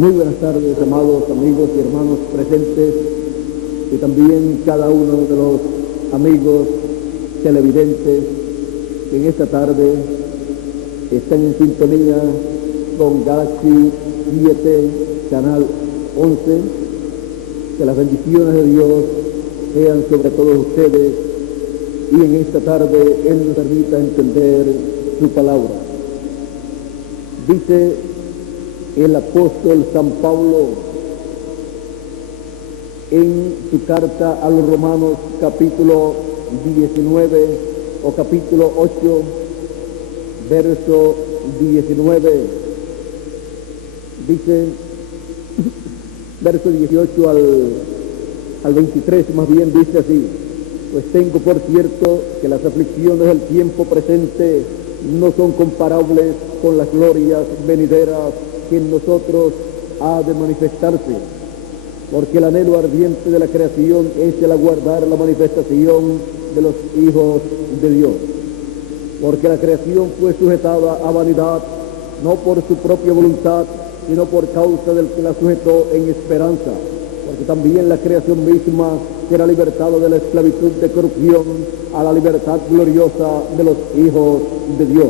Muy buenas tardes, amados amigos y hermanos presentes, y también cada uno de los amigos televidentes que en esta tarde están en sintonía con Galaxy 7, Canal 11. Que las bendiciones de Dios sean sobre todos ustedes, y en esta tarde Él nos permita entender su palabra. Dice el apóstol San Pablo en su carta a los Romanos, capítulo 19 o capítulo 8, verso 19, dice, verso 18 al 23, más bien, dice así: pues tengo por cierto que las aflicciones del tiempo presente no son comparables con las glorias venideras que en nosotros ha de manifestarse, porque el anhelo ardiente de la creación es el aguardar la manifestación de los hijos de Dios. Porque la creación fue sujetada a vanidad, no por su propia voluntad, sino por causa del que la sujetó en esperanza, porque también la creación misma será libertada de la esclavitud de corrupción a la libertad gloriosa de los hijos de Dios.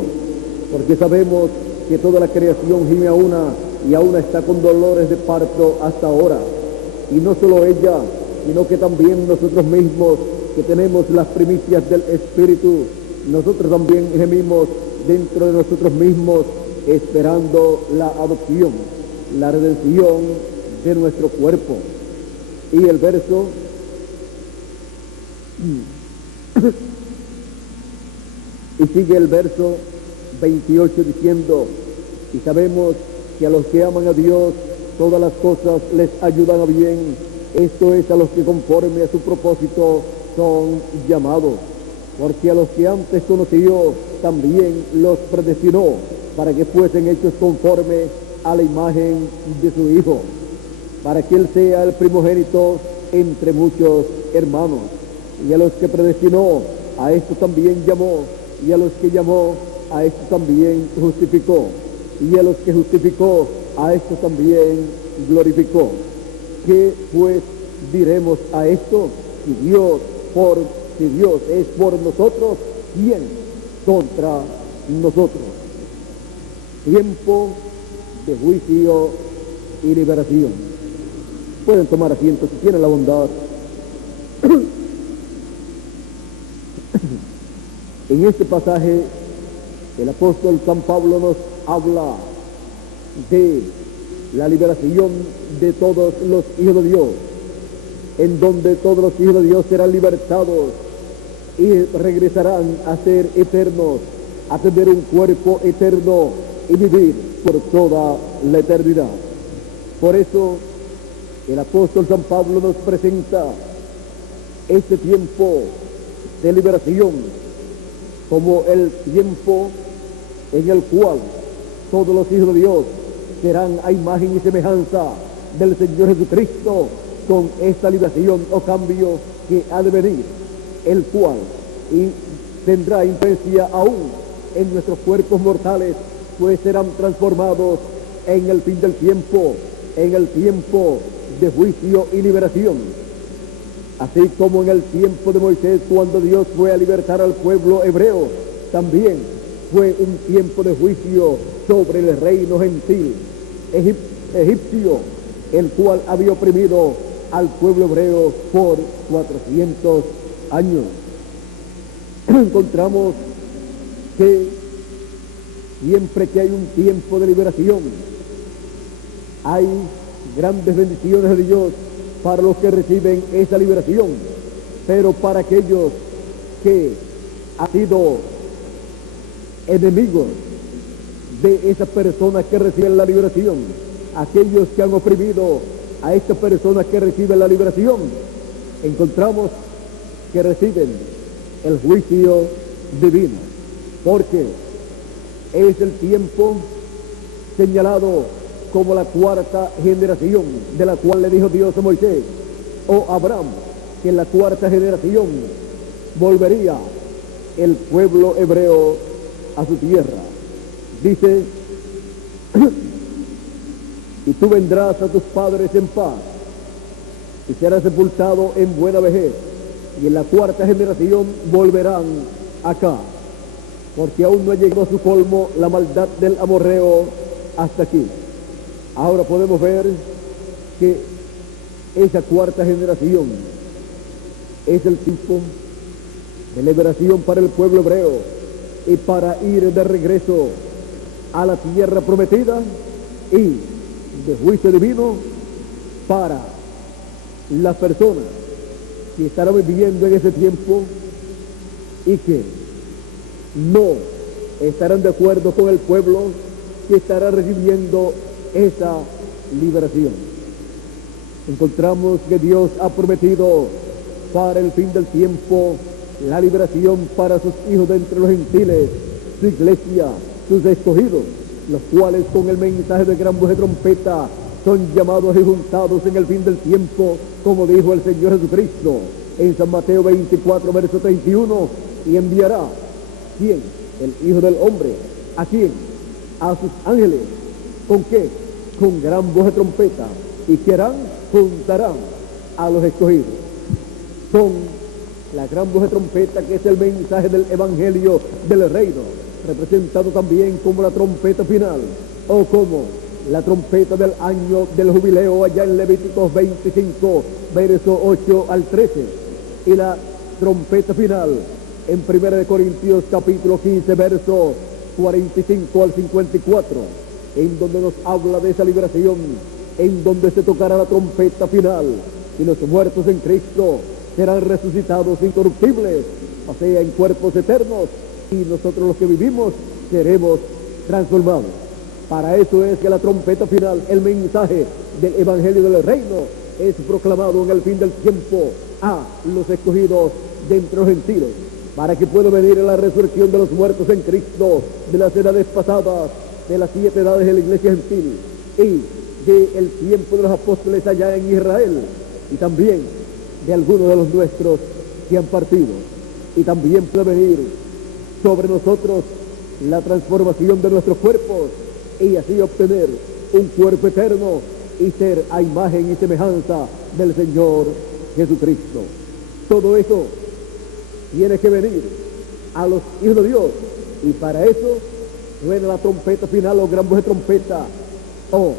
Porque sabemos que toda la creación gime a una y a una está con dolores de parto hasta ahora. Y no solo ella, sino que también nosotros mismos, que tenemos las primicias del Espíritu, nosotros también gemimos dentro de nosotros mismos, esperando la adopción, la redención de nuestro cuerpo. Y el verso y sigue el verso 28 diciendo: y sabemos que a los que aman a Dios todas las cosas les ayudan a bien, esto es, a los que conforme a su propósito son llamados. Porque a los que antes conoció también los predestinó para que fuesen hechos conforme a la imagen de su Hijo, para que Él sea el primogénito entre muchos hermanos. Y a los que predestinó, a estos también llamó, y a los que llamó, a estos también justificó, y a los que justificó, a estos también glorificó. ¿Qué pues diremos a esto? Si Dios es por nosotros, ¿quién contra nosotros? Tiempo de juicio y liberación. Pueden tomar asiento si tienen la bondad. En este pasaje el apóstol San Pablo nos habla de la liberación de todos los hijos de Dios, en donde todos los hijos de Dios serán libertados y regresarán a ser eternos, a tener un cuerpo eterno y vivir por toda la eternidad. Por eso el apóstol San Pablo nos presenta este tiempo de liberación como el tiempo en el cual todos los hijos de Dios serán a imagen y semejanza del Señor Jesucristo, con esta liberación o cambio que ha de venir, el cual tendrá influencia aún en nuestros cuerpos mortales, pues serán transformados en el fin del tiempo, en el tiempo de juicio y liberación. Así como en el tiempo de Moisés, cuando Dios fue a libertar al pueblo hebreo, también fue un tiempo de juicio sobre el reino gentil egipcio, el cual había oprimido al pueblo hebreo por 400 años. Encontramos que siempre que hay un tiempo de liberación, hay grandes bendiciones de Dios para los que reciben esa liberación, pero para aquellos que han sido enemigos de esas personas que reciben la liberación, aquellos que han oprimido a estas personas que reciben la liberación, encontramos que reciben el juicio divino, porque es el tiempo señalado como la cuarta generación, de la cual le dijo Dios a Moisés o Abraham, que en la cuarta generación volvería el pueblo hebreo a su tierra. Dice y tú vendrás a tus padres en paz, y serás sepultado en buena vejez, y en la cuarta generación volverán acá, porque aún no ha llegado a su colmo la maldad del amorreo hasta aquí. Ahora podemos ver que esa cuarta generación es el tiempo de liberación para el pueblo hebreo y para ir de regreso a la tierra prometida, y de juicio divino para las personas que estarán viviendo en ese tiempo y que no estarán de acuerdo con el pueblo que estará recibiendo esa liberación. Encontramos que Dios ha prometido para el fin del tiempo la liberación para sus hijos de entre los gentiles, su iglesia, sus escogidos, los cuales con el mensaje de gran voz de trompeta son llamados y juntados en el fin del tiempo, como dijo el Señor Jesucristo en San Mateo 24, verso 31, y enviará, ¿quién? El Hijo del Hombre. ¿A quién? A sus ángeles. ¿Con qué? Con gran voz de trompeta. ¿Y qué harán? Juntarán a los escogidos. Con la gran voz de trompeta, que es el mensaje del Evangelio del Reino, representado también como la trompeta final, o como la trompeta del año del jubileo allá en Levíticos 25, verso 8 al 13, y la trompeta final en 1 Corintios capítulo 15, verso 45 al 54, en donde nos habla de esa liberación, en donde se tocará la trompeta final, y los muertos en Cristo serán resucitados incorruptibles, o sea, en cuerpos eternos, y nosotros los que vivimos seremos transformados. Para eso es que la trompeta final, el mensaje del Evangelio del Reino, es proclamado en el fin del tiempo a los escogidos de entre los gentiles, para que pueda venir la resurrección de los muertos en Cristo, de las edades pasadas, de las 7 edades de la iglesia gentil, y del tiempo de los apóstoles allá en Israel, y también de algunos de los nuestros que han partido. Y también puede venir sobre nosotros la transformación de nuestros cuerpos, y así obtener un cuerpo eterno y ser a imagen y semejanza del Señor Jesucristo. Todo eso tiene que venir a los hijos de Dios, y para eso suena la trompeta final, o gran voz de trompeta, o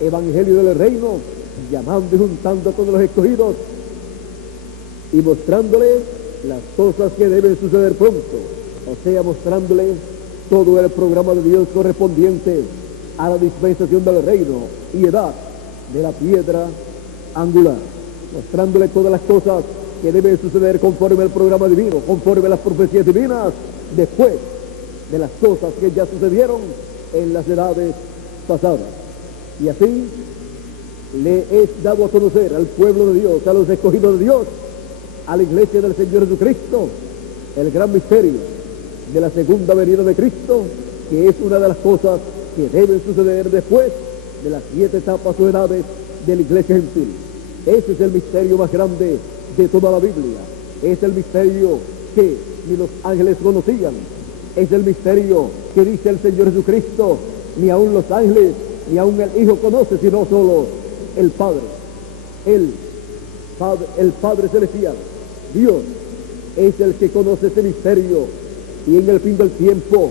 Evangelio del Reino, llamando y juntando a todos los escogidos y mostrándoles las cosas que deben suceder pronto, o sea, mostrándoles todo el programa de Dios correspondiente a la dispensación del reino y edad de la piedra angular, mostrándole todas las cosas que deben suceder conforme al programa divino, conforme a las profecías divinas, después de las cosas que ya sucedieron en las edades pasadas. Y así le es dado a conocer al pueblo de Dios, a los escogidos de Dios, a la iglesia del Señor Jesucristo, el gran misterio de la segunda venida de Cristo, que es una de las cosas que deben suceder después de las 7 etapas o edades de la iglesia gentil. Ese es el misterio más grande de toda la Biblia. Es el misterio que ni los ángeles conocían. Es el misterio que dice el Señor Jesucristo, ni aun los ángeles, ni aun el Hijo conoce, sino solo el Padre. El Padre Celestial, Dios, es el que conoce ese misterio. Y en el fin del tiempo,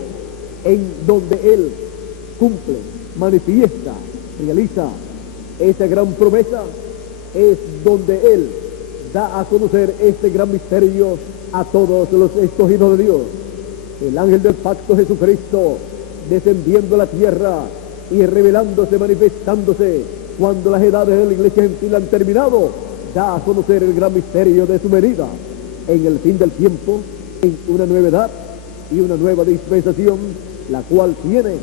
en donde Él cumple, manifiesta, realiza esa gran promesa, es donde Él da a conocer este gran misterio a todos los escogidos de Dios. El ángel del pacto, Jesucristo, descendiendo a la tierra y revelándose, manifestándose, cuando las edades de la iglesia gentil han terminado, da a conocer el gran misterio de su venida en el fin del tiempo, en una nueva edad y una nueva dispensación, la cual tiene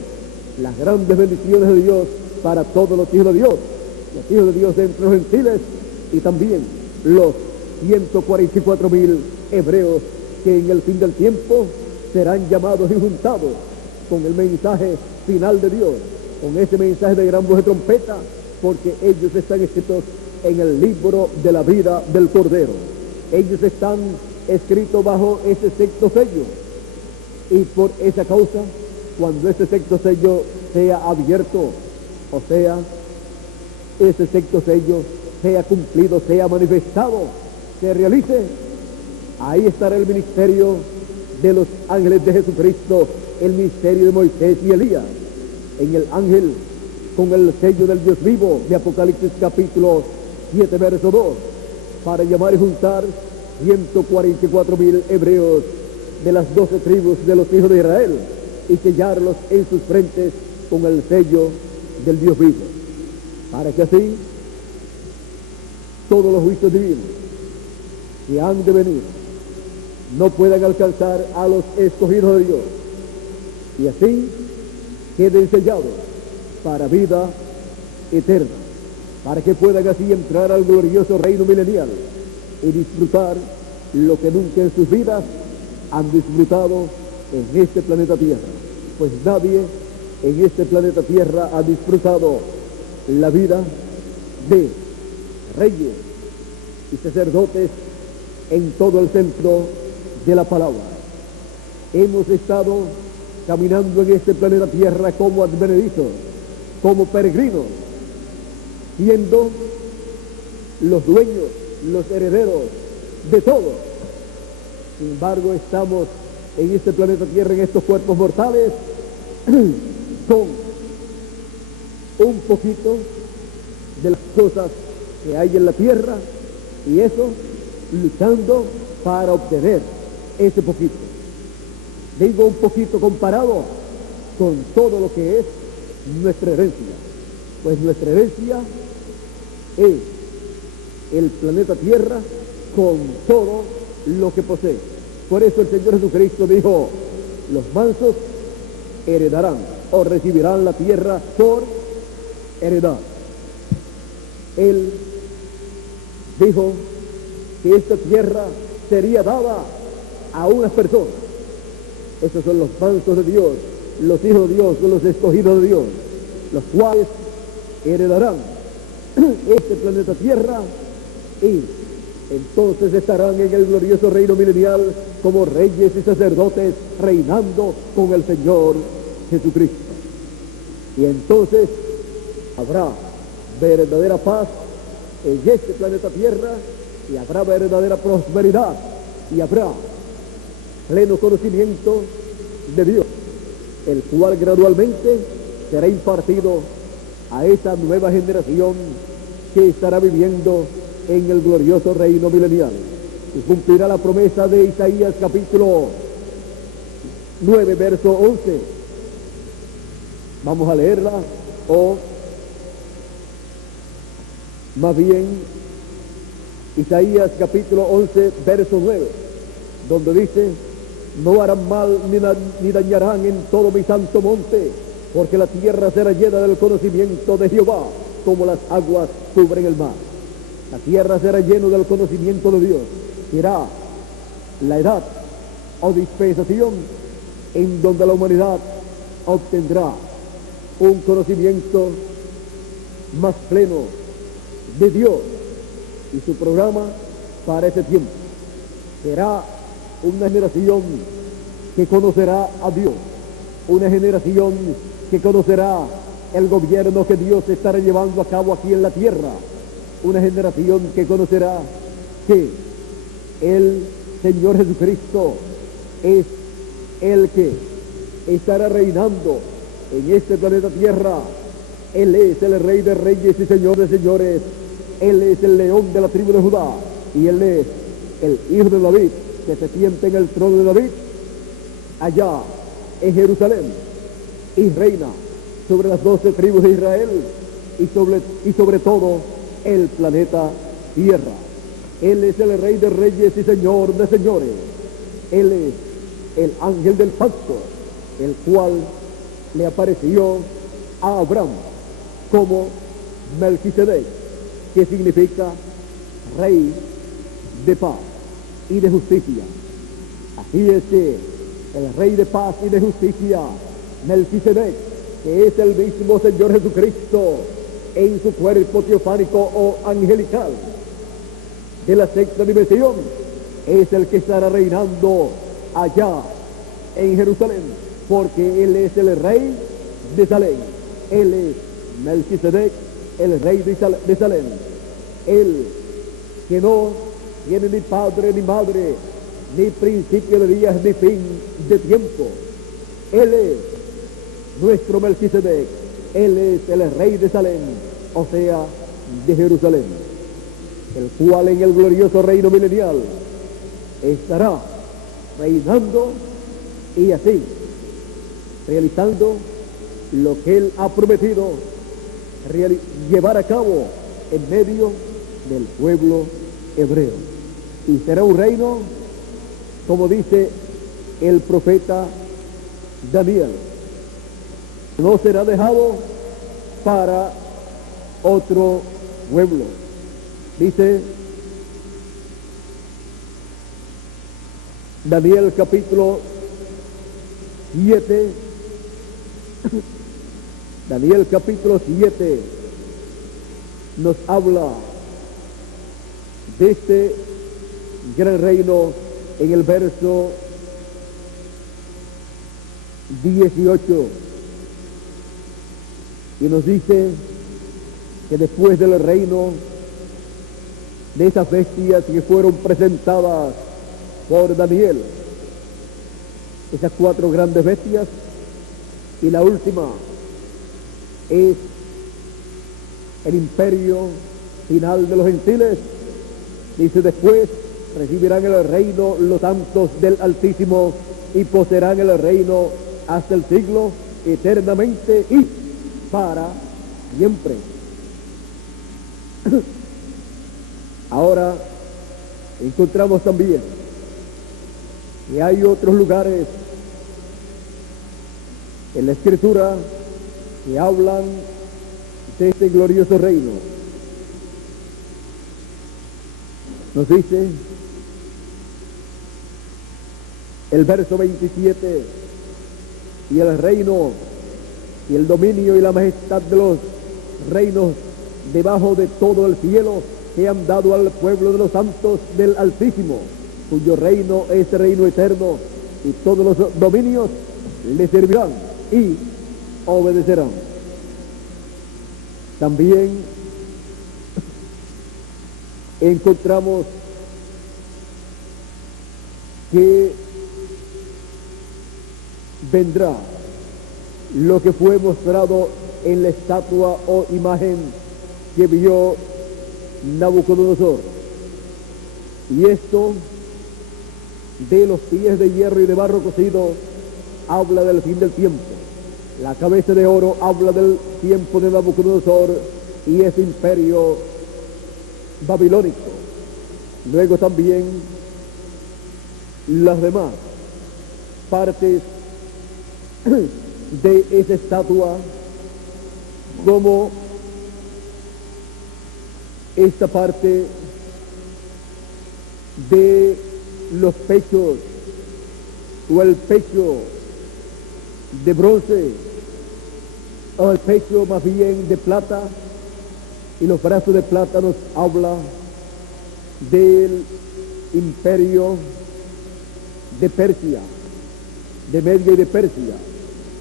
las grandes bendiciones de Dios para todos los hijos de Dios, los hijos de Dios entre los gentiles, y también los 144,000 hebreos que en el fin del tiempo serán llamados y juntados con el mensaje final de Dios, con ese mensaje de gran voz de trompeta, porque ellos están escritos en el libro de la vida del Cordero. Ellos están escritos bajo ese sexto sello, y por esa causa, cuando ese sexto sello sea abierto, o sea, ese sexto sello sea cumplido, sea manifestado, se realice, ahí estará el ministerio de los ángeles de Jesucristo, el ministerio de Moisés y Elías, en el ángel con el sello del Dios vivo de Apocalipsis capítulo 7 verso 2, para llamar y juntar 144,000 hebreos de las 12 tribus de los hijos de Israel y sellarlos en sus frentes con el sello del Dios vivo, para que así todos los juicios divinos que han de venir no puedan alcanzar a los escogidos de Dios, y así queden sellados para vida eterna, para que puedan así entrar al glorioso reino milenial y disfrutar lo que nunca en sus vidas han disfrutado en este planeta Tierra, pues nadie en este planeta Tierra ha disfrutado la vida de reyes y sacerdotes en todo el centro de la palabra. Hemos estado caminando en este planeta Tierra como advenedizos, como peregrinos, siendo los dueños, los herederos de todo. Sin embargo, estamos en este planeta Tierra, en estos cuerpos mortales, con un poquito de las cosas que hay en la tierra, y eso luchando para obtener ese poquito. Digo un poquito comparado con todo lo que es nuestra herencia, pues nuestra herencia es el planeta Tierra con todo lo que posee. Por eso el Señor Jesucristo dijo: los mansos heredarán o recibirán la tierra por heredad. Él dijo que esta tierra sería dada a unas personas. Esos son los mansos de Dios, los hijos de Dios, los escogidos de Dios, los cuales heredarán este planeta Tierra y entonces estarán en el glorioso reino milenial como reyes y sacerdotes, reinando con el Señor Jesucristo. Y entonces habrá verdadera paz en este planeta Tierra, y habrá verdadera prosperidad, y habrá pleno conocimiento de Dios, el cual gradualmente será impartido a esa nueva generación que estará viviendo en el glorioso reino milenial, y cumplirá la promesa de Isaías capítulo 9 verso 11. Vamos a leerla, o más bien Isaías capítulo 11 verso 9, donde dice: no harán mal ni dañarán en todo mi santo monte, porque la tierra será llena del conocimiento de Jehová, como las aguas cubren el mar. La tierra será llena del conocimiento de Dios. Será la edad o dispensación en donde la humanidad obtendrá un conocimiento más pleno de Dios y su programa para ese tiempo. Será una generación que conocerá a Dios, una generación que conocerá el gobierno que Dios estará llevando a cabo aquí en la tierra, una generación que conocerá que el Señor Jesucristo es el que estará reinando en este planeta Tierra. Él es el Rey de Reyes y Señor de Señores. Él es el León de la tribu de Judá, y Él es el Hijo de David, que se sienta en el trono de David allá en Jerusalén, y reina sobre las 12 tribus de Israel y sobre todo el planeta Tierra. Él es el Rey de Reyes y Señor de Señores. Él es el ángel del pacto, el cual le apareció a Abraham como Melquisedec, que significa Rey de paz y de justicia. Así es que el Rey de paz y de justicia, Melquisedec, que es el mismo Señor Jesucristo en su cuerpo teofánico o angelical de la sexta dimensión, es el que estará reinando allá en Jerusalén, porque Él es el Rey de Salem. Él es Melquisedec, el rey de Salem, él que no tiene ni padre ni madre, ni principio de días ni fin de tiempo. Él es nuestro Melquisedec, él es el rey de Salem, o sea, de Jerusalén, el cual en el glorioso reino milenial estará reinando y así realizando lo que él ha prometido llevar a cabo en medio del pueblo hebreo. Y será un reino, como dice el profeta Daniel, no será dejado para otro pueblo. Dice Daniel capítulo 7, Daniel capítulo 7 nos habla de este gran reino en el verso 18, y nos dice que después del reino de esas bestias que fueron presentadas por Daniel, esas 4 grandes bestias, y la última es el imperio final de los gentiles, dice: después recibirán el reino los santos del Altísimo y poseerán el reino hasta el siglo, eternamente y para siempre. Ahora encontramos también que hay otros lugares en la Escritura que hablan de este glorioso reino. Nos dice el verso 27: y el reino y el dominio y la majestad de los reinos debajo de todo el cielo que han dado al pueblo de los santos del Altísimo, cuyo reino es reino eterno, y todos los dominios le servirán y obedecerán. También encontramos que vendrá lo que fue mostrado en la estatua o imagen que vio Nabucodonosor, y esto de los pies de hierro y de barro cocido habla del fin del tiempo. La cabeza de oro habla del tiempo de Nabucodonosor y ese imperio babilónico. Luego también las demás partes de esa estatua, como esta parte de los pechos o el pecho de bronce, o el pecho más bien de plata, y los brazos de plata nos habla del imperio de Persia, de Media y de Persia.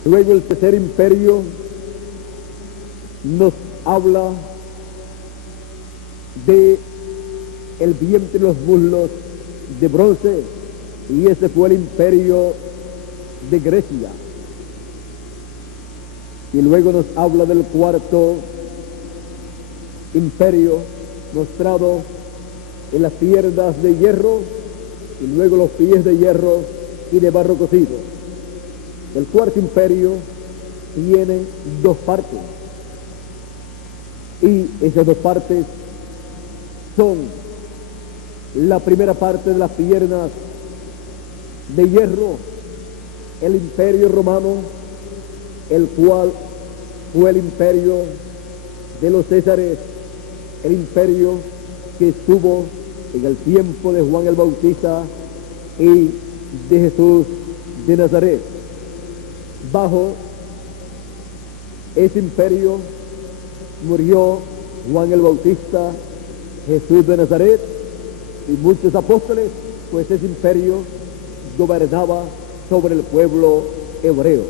Luego el tercer imperio nos habla de el vientre y los muslos de bronce, y ese fue el imperio de Grecia. Y luego nos habla del cuarto imperio mostrado en las piernas de hierro y luego los pies de hierro y de barro cocido. El cuarto imperio tiene 2 partes, y esas 2 partes son la primera parte de las piernas de hierro, el imperio romano, el cual fue el imperio de los Césares, el imperio que estuvo en el tiempo de Juan el Bautista y de Jesús de Nazaret. Bajo ese imperio murió Juan el Bautista, Jesús de Nazaret y muchos apóstoles, pues ese imperio gobernaba sobre el pueblo hebreo.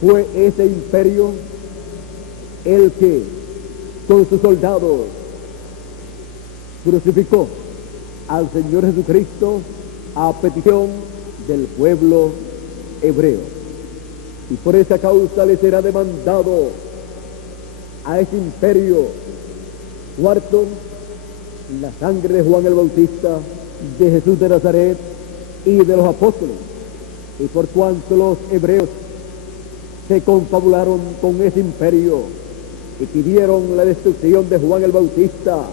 Fue ese imperio el que con sus soldados, crucificó al Señor Jesucristo a petición del pueblo hebreo. Y por esa causa le será demandado a ese imperio. Cuarto, la sangre de Juan el Bautista, de Jesús de Nazaret y de los apóstoles. Y por cuanto los hebreos se confabularon con ese imperio y pidieron la destrucción de Juan el Bautista,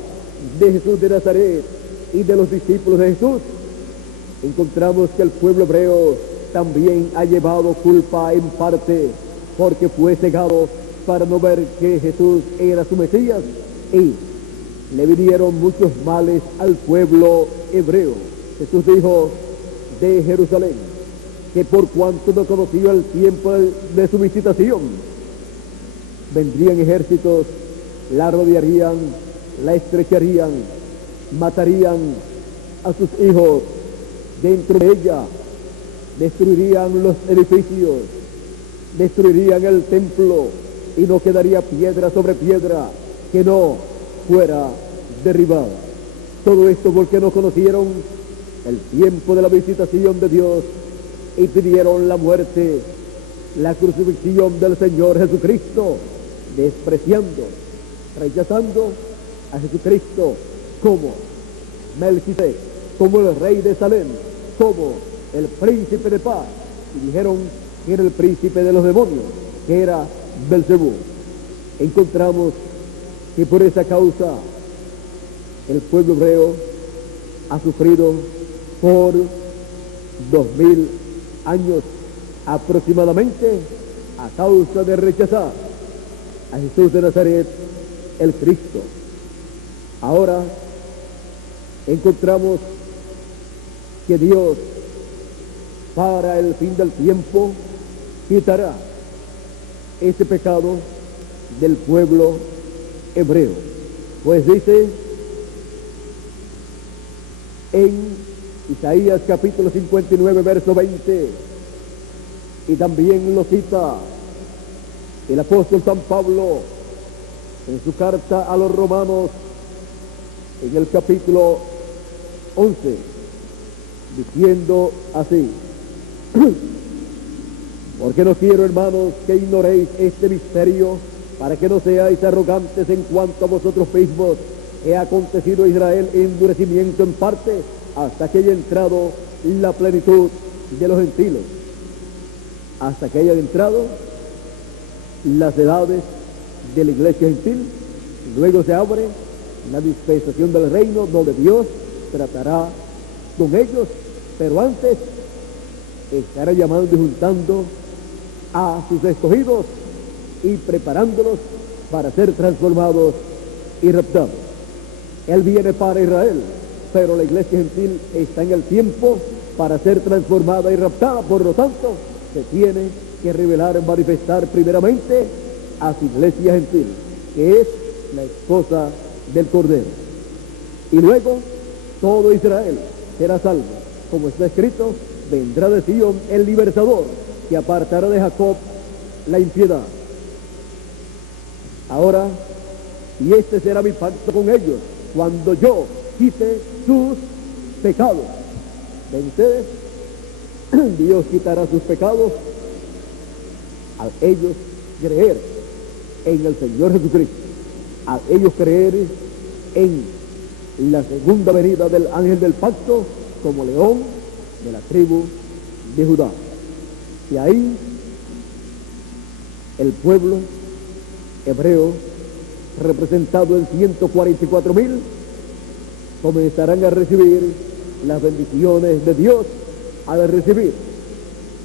de Jesús de Nazaret y de los discípulos de Jesús, encontramos que el pueblo hebreo también ha llevado culpa en parte, porque fue cegado para no ver que Jesús era su Mesías, y le vinieron muchos males al pueblo hebreo. Jesús dijo de Jerusalén que por cuanto no conocía el tiempo de su visitación, vendrían ejércitos, la rodearían, la estrecharían, matarían a sus hijos dentro de ella, destruirían los edificios, destruirían el templo, y no quedaría piedra sobre piedra que no fuera derribada. Todo esto porque no conocieron el tiempo de la visitación de Dios y pidieron la muerte, la crucifixión del Señor Jesucristo, despreciando, rechazando a Jesucristo como Melquisedec, como el rey de Salem, como el príncipe de paz, y dijeron que era el príncipe de los demonios, que era Belcebú. Encontramos que por esa causa el pueblo hebreo ha sufrido por 2000 años aproximadamente a causa de rechazar a Jesús de Nazaret, el Cristo. Ahora encontramos que Dios, para el fin del tiempo, quitará ese pecado del pueblo hebreo. Pues dice en Isaías capítulo 59, verso 20, y también lo cita el apóstol San Pablo en su carta a los romanos, en el capítulo 11, diciendo así: porque no quiero, hermanos, que ignoréis este misterio, para que no seáis arrogantes en cuanto a vosotros mismos. He acontecido a Israel endurecimiento en parte, hasta que haya entrado la plenitud de los gentiles, hasta que hayan entrado las edades de la iglesia gentil. Luego se abre la dispensación del reino, donde Dios tratará con ellos, pero antes estará llamando y juntando a sus escogidos y preparándolos para ser transformados y raptados. Él viene para Israel, pero la iglesia gentil está en el tiempo para ser transformada y raptada. Por lo tanto, se tiene que revelar, manifestar primeramente a su iglesia gentil, que es la esposa del Cordero. Y luego todo Israel será salvo, como está escrito: vendrá de Sion el libertador, que apartará de Jacob la impiedad. Ahora, y este será mi pacto con ellos, cuando yo quite sus pecados. ¿Ven ustedes? Dios quitará sus pecados al ellos creer en el Señor Jesucristo, al ellos creer en la segunda venida del ángel del pacto como león de la tribu de Judá. Y ahí el pueblo hebreo, representado en 144,000, comenzarán a recibir las bendiciones de Dios, al recibir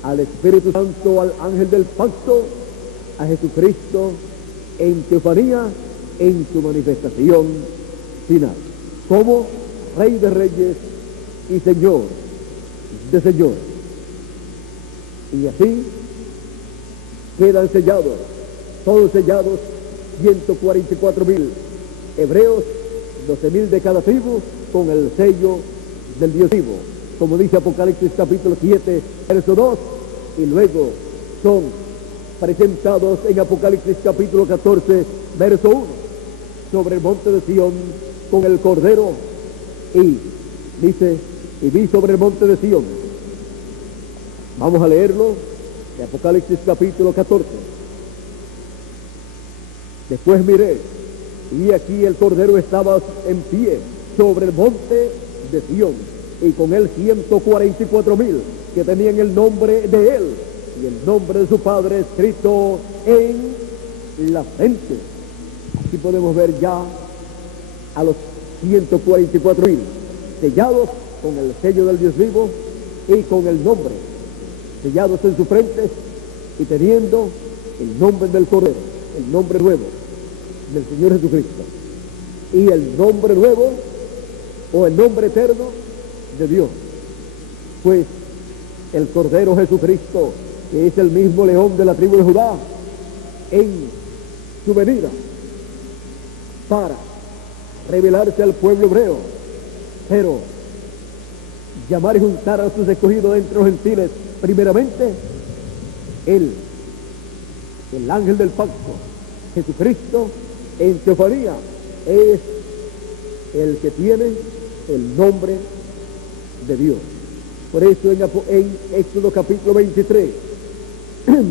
al Espíritu Santo, al ángel del pacto, a Jesucristo en teofanía, en su manifestación final, como Rey de Reyes y Señor de Señores. Y así quedan sellados, todos sellados, 144,000 hebreos, 12,000 de cada tribu, con el sello del Dios vivo, como dice Apocalipsis capítulo 7, verso 2, y luego son presentados en Apocalipsis capítulo 14, verso 1, sobre el monte de Sión con el Cordero, y dice, y vi sobre el monte de Sión. Vamos a leerlo, de Apocalipsis capítulo 14. Después miré, y aquí el Cordero estaba en pie sobre el monte de Sión, y con él 144,000 que tenían el nombre de él y el nombre de su Padre escrito en la frente. Aquí podemos ver ya a los 144,000 sellados con el sello del Dios vivo y con el nombre, sellados en su frente y teniendo el nombre del Cordero, el nombre nuevo del Señor Jesucristo y el nombre nuevo o el nombre eterno de Dios. Pues el Cordero Jesucristo, que es el mismo león de la tribu de Judá, en su venida para revelarse al pueblo hebreo, pero llamar y juntar a sus escogidos entre los gentiles, primeramente el ángel del pacto, Jesucristo en teofanía, es el que tiene el nombre de Dios. Por eso en Éxodo capítulo 23,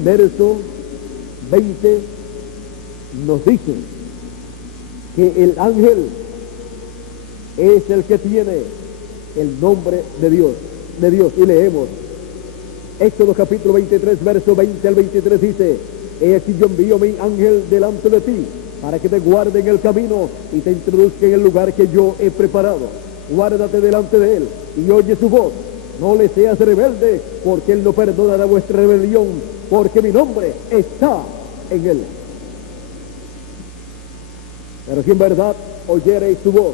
verso 20, nos dice que el ángel es el que tiene el nombre de Dios. Y leemos Éxodo capítulo 23, verso 20 al 23, dice: he aquí yo envío mi ángel delante de ti, para que te guarde en el camino y te introduzca en el lugar que yo he preparado. Guárdate delante de él y oye su voz. No le seas rebelde, porque él no perdonará vuestra rebelión, porque mi nombre está en él. Pero si en verdad oyereis su voz,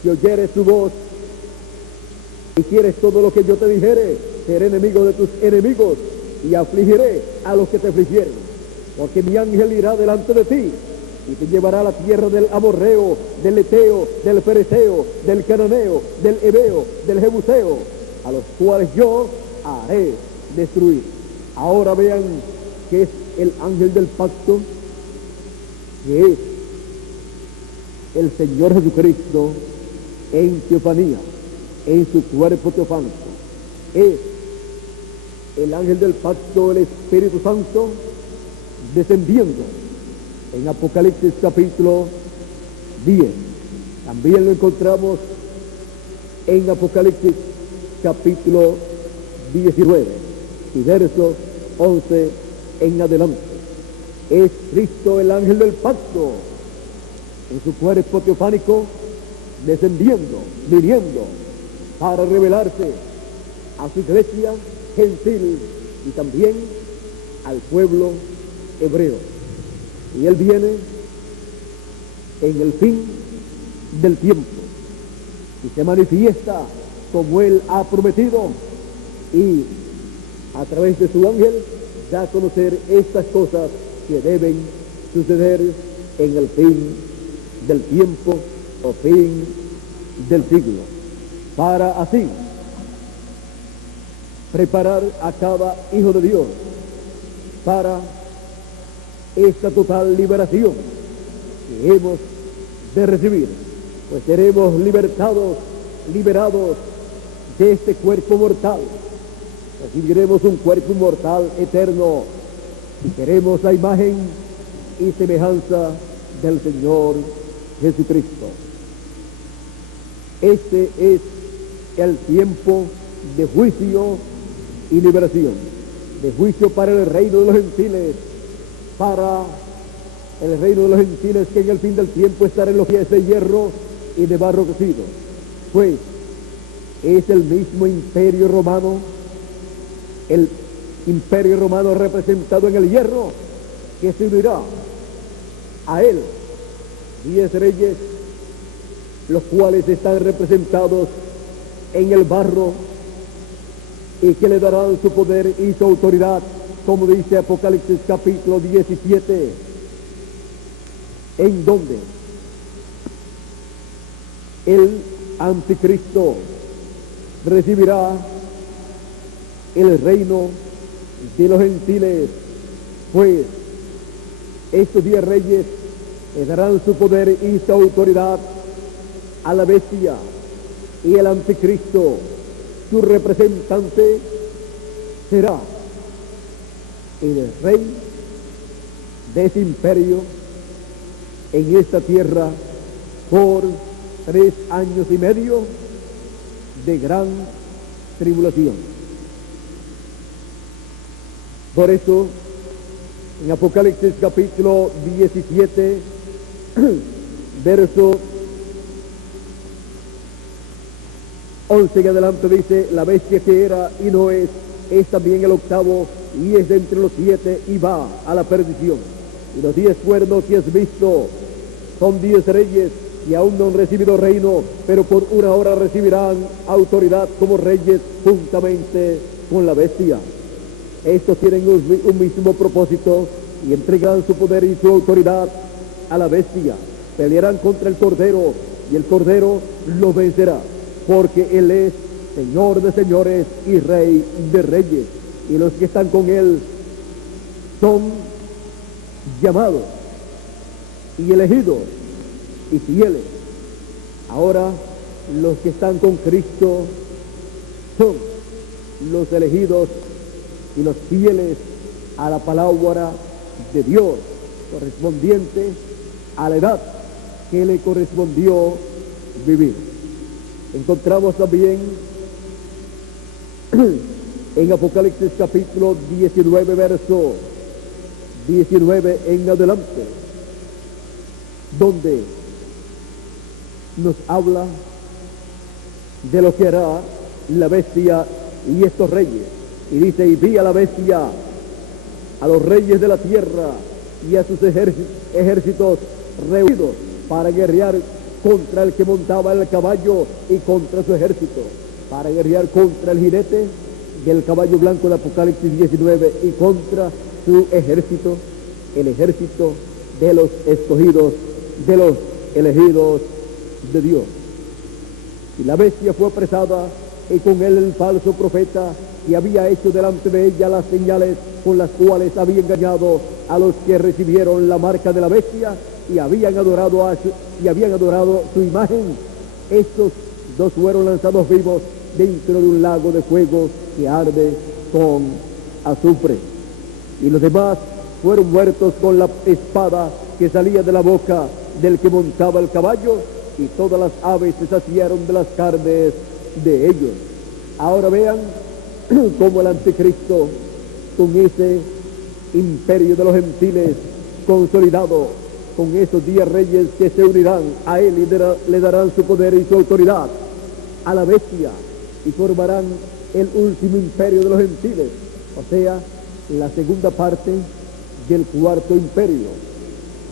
si oyeres su voz y quieres todo lo que yo te dijere, seré enemigo de tus enemigos y afligiré a los que te afligieren. Porque mi ángel irá delante de ti y te llevará a la tierra del amorreo, del eteo, del fereceo, del cananeo, del heveo, del jebuseo, a los cuales yo haré destruir. Ahora vean que es el ángel del pacto, que es el Señor Jesucristo en teofanía, en su cuerpo teofánico. Es el ángel del pacto, el Espíritu Santo, descendiendo en Apocalipsis capítulo 10. También lo encontramos en Apocalipsis capítulo 19 y verso 11 en adelante. Es Cristo el ángel del pacto en su cuerpo teofánico, descendiendo, viniendo para revelarse a su iglesia gentil y también al pueblo hebreo. Y él viene en el fin del tiempo y se manifiesta como él ha prometido, y a través de su ángel da a conocer estas cosas que deben suceder en el fin del tiempo o fin del siglo, para así preparar a cada hijo de Dios para esta total liberación que hemos de recibir, pues seremos liberados de este cuerpo mortal. Recibiremos un cuerpo mortal eterno y queremos la imagen y semejanza del Señor Jesucristo. Este es el tiempo de juicio y liberación, de juicio para el reino de los gentiles, para el reino de los gentiles que en el fin del tiempo estará en los pies de hierro y de barro cocido, pues es el mismo imperio romano, el imperio romano representado en el hierro, que se unirá a él 10 reyes, los cuales están representados en el barro y que le darán su poder y su autoridad, como dice Apocalipsis capítulo 17, en donde el anticristo recibirá el reino de los gentiles, pues estos 10 reyes le darán su poder y su autoridad a la bestia, y el anticristo, su representante, será el rey de ese imperio en esta tierra por 3 años y medio de gran tribulación. Por eso, en Apocalipsis capítulo 17, verso 11 en adelante dice: la bestia que era y no es también el octavo, y es de entre los 7 y va a la perdición. Y los 10 cuernos que has visto son 10 reyes y aún no han recibido reino, pero por una hora recibirán autoridad como reyes juntamente con la bestia. Estos tienen un mismo propósito y entregarán su poder y su autoridad a la bestia. Pelearán contra el Cordero y el Cordero lo vencerá, porque Él es Señor de señores y Rey de reyes. Y los que están con Él son llamados y elegidos y fieles. Ahora los que están con Cristo son los elegidos y los fieles a la palabra de Dios, correspondiente a la edad que le correspondió vivir. Encontramos también en Apocalipsis capítulo 19, verso 19 en adelante, donde nos habla de lo que hará la bestia y estos reyes. Y dice: y vi a la bestia, a los reyes de la tierra y a sus ejércitos reunidos para guerrear contra el que montaba el caballo y contra su ejército, para guerrear contra el jinete del caballo blanco de Apocalipsis 19 y contra su ejército, el ejército de los escogidos, de los elegidos de Dios. Y la bestia fue apresada, y con él el falso profeta, y había hecho delante de ella las señales con las cuales había engañado a los que recibieron la marca de la bestia y habían adorado su imagen. Estos 2 fueron lanzados vivos dentro de un lago de fuego que arde con azufre, y los demás fueron muertos con la espada que salía de la boca del que montaba el caballo, y todas las aves se saciaron de las carnes de ellos. Ahora vean cómo el anticristo, con ese imperio de los gentiles consolidado, con esos 10 reyes que se unirán a él y le darán su poder y su autoridad a la bestia, y formarán el último imperio de los gentiles, o sea, la segunda parte del 4º imperio.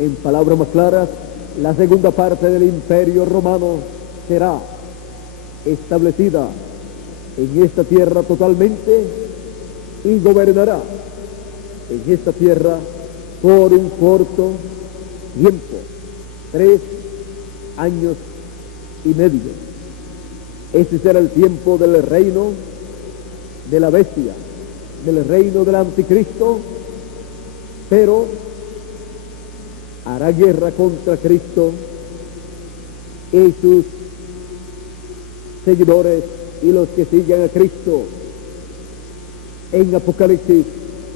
En palabras más claras, la segunda parte del imperio romano será establecida en esta tierra totalmente y gobernará en esta tierra por un corto tiempo, 3 años y medio. Ese será el tiempo del reino de la bestia, del reino del anticristo, pero hará guerra contra Cristo y sus seguidores y los que siguen a Cristo. En Apocalipsis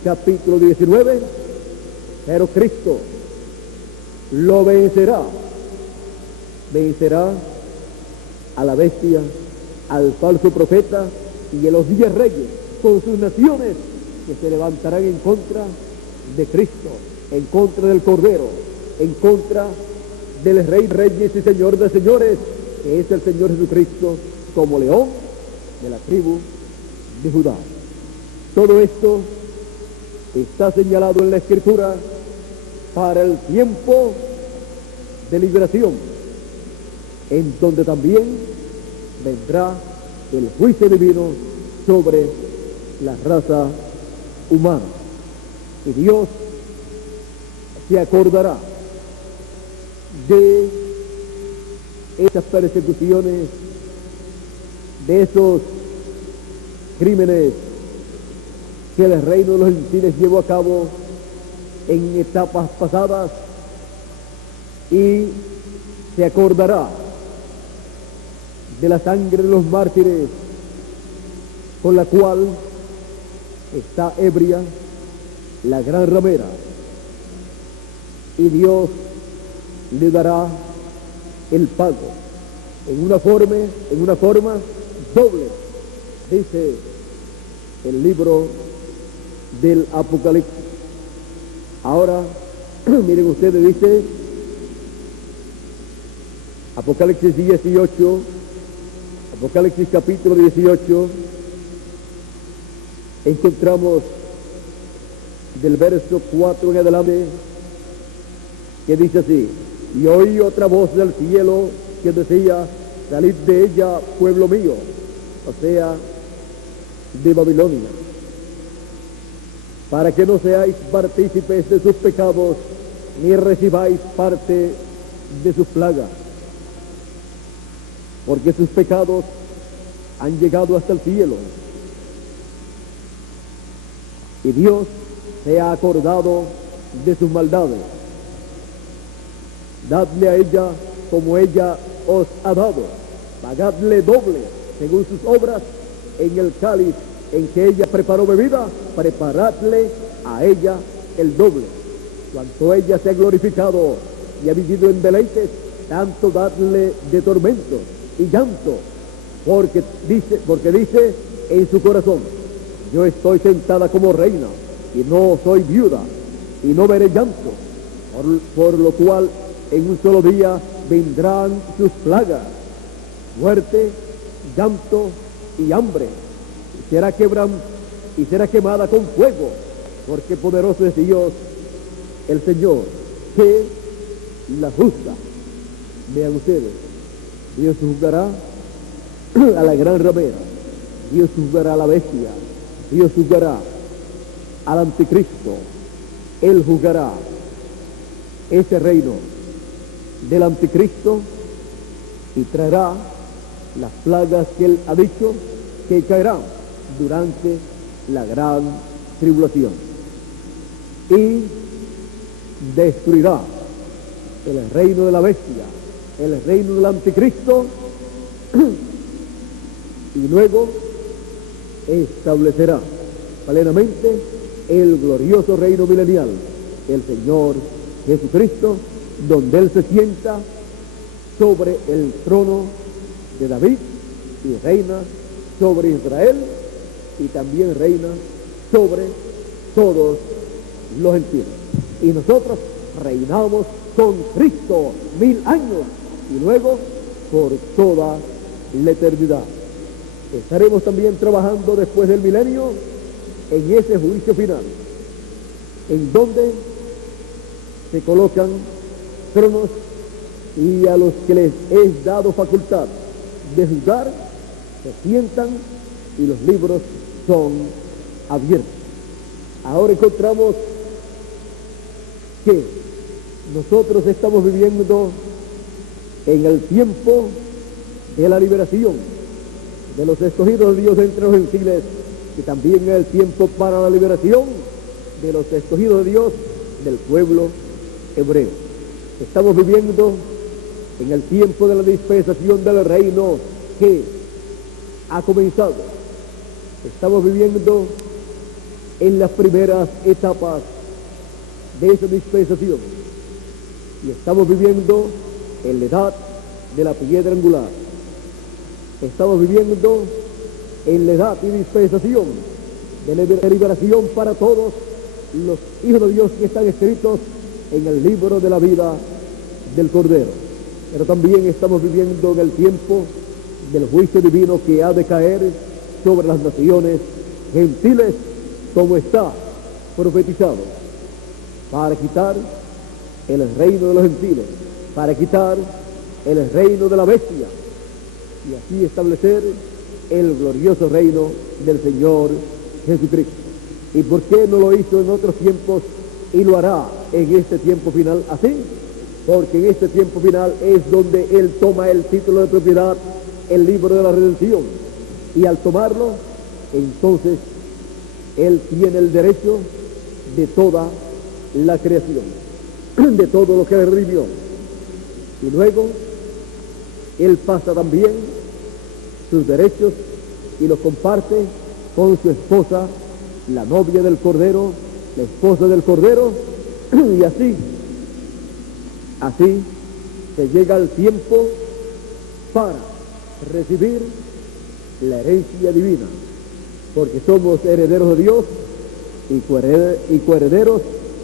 capítulo 19, pero Cristo lo vencerá a la bestia, al falso profeta y a los 10 reyes con sus naciones que se levantarán en contra de Cristo, en contra del Cordero, en contra del Rey de Reyes y Señor de Señores, que es el Señor Jesucristo, como león de la tribu de Judá. Todo esto está señalado en la Escritura para el tiempo de liberación, en donde también vendrá el juicio divino sobre la raza humana. Y Dios se acordará de esas persecuciones, de esos crímenes que el reino de los gentiles llevó a cabo en etapas pasadas, y se acordará de la sangre de los mártires, con la cual está ebria la gran ramera, y Dios le dará el pago en una forma doble, dice el libro del Apocalipsis. Ahora, miren ustedes, dice Apocalipsis 18, Apocalipsis capítulo 18, encontramos del verso 4 en adelante, que dice así: y oí otra voz del cielo que decía, salid de ella, pueblo mío, o sea, de Babilonia, para que no seáis partícipes de sus pecados, ni recibáis parte de sus plagas, porque sus pecados han llegado hasta el cielo, y Dios se ha acordado de sus maldades. Dadle a ella como ella os ha dado, pagadle doble según sus obras. En el cáliz en que ella preparó bebida, preparadle a ella el doble. Cuanto ella se ha glorificado y ha vivido en deleites, tanto dadle de tormento y llanto, porque dice en su corazón, yo estoy sentada como reina y no soy viuda, y no veré llanto, por lo cual en un solo día vendrán sus plagas, muerte, llanto y hambre, y será quemada con fuego, porque poderoso es Dios, el Señor, que la juzga. Vean ustedes, Dios juzgará a la gran ramera, Dios juzgará a la bestia, Dios juzgará al anticristo, Él juzgará ese reino del anticristo y traerá las plagas que Él ha dicho que caerán durante la gran tribulación, y destruirá el reino de la bestia, el reino del anticristo, y luego establecerá plenamente el glorioso reino milenial, el Señor Jesucristo, donde Él se sienta sobre el trono de David y reina sobre Israel, y también reina sobre todos los gentiles. Y nosotros reinamos con Cristo 1000 años y luego por toda la eternidad. Estaremos también trabajando después del milenio en ese juicio final, en donde se colocan tronos, y a los que les es dado facultad de juzgar se sientan y los libros son abiertos. Ahora encontramos que nosotros estamos viviendo en el tiempo de la liberación de los escogidos de Dios entre los gentiles, y también en el tiempo para la liberación de los escogidos de Dios del pueblo hebreo. Estamos viviendo en el tiempo de la dispensación del reino que ha comenzado. Estamos viviendo en las primeras etapas de esa dispensación, y estamos viviendo en la edad de la piedra angular. Estamos viviendo en la edad y dispensación de la liberación para todos los hijos de Dios que están escritos en el libro de la vida del Cordero. Pero también estamos viviendo en el tiempo del juicio divino que ha de caer sobre las naciones gentiles, como está profetizado, para quitar el reino de los gentiles, para quitar el reino de la bestia, y así establecer el glorioso reino del Señor Jesucristo. ¿Y por qué no lo hizo en otros tiempos y lo hará en este tiempo final así? Porque en este tiempo final es donde Él toma el título de propiedad, el libro de la redención, y al tomarlo, entonces Él tiene el derecho de toda la creación, de todo lo que redimió, Y luego él pasa también sus derechos y los comparte con su esposa, la novia del Cordero, la esposa del Cordero, y así se llega al tiempo para recibir la herencia divina, porque somos herederos de Dios y coherederos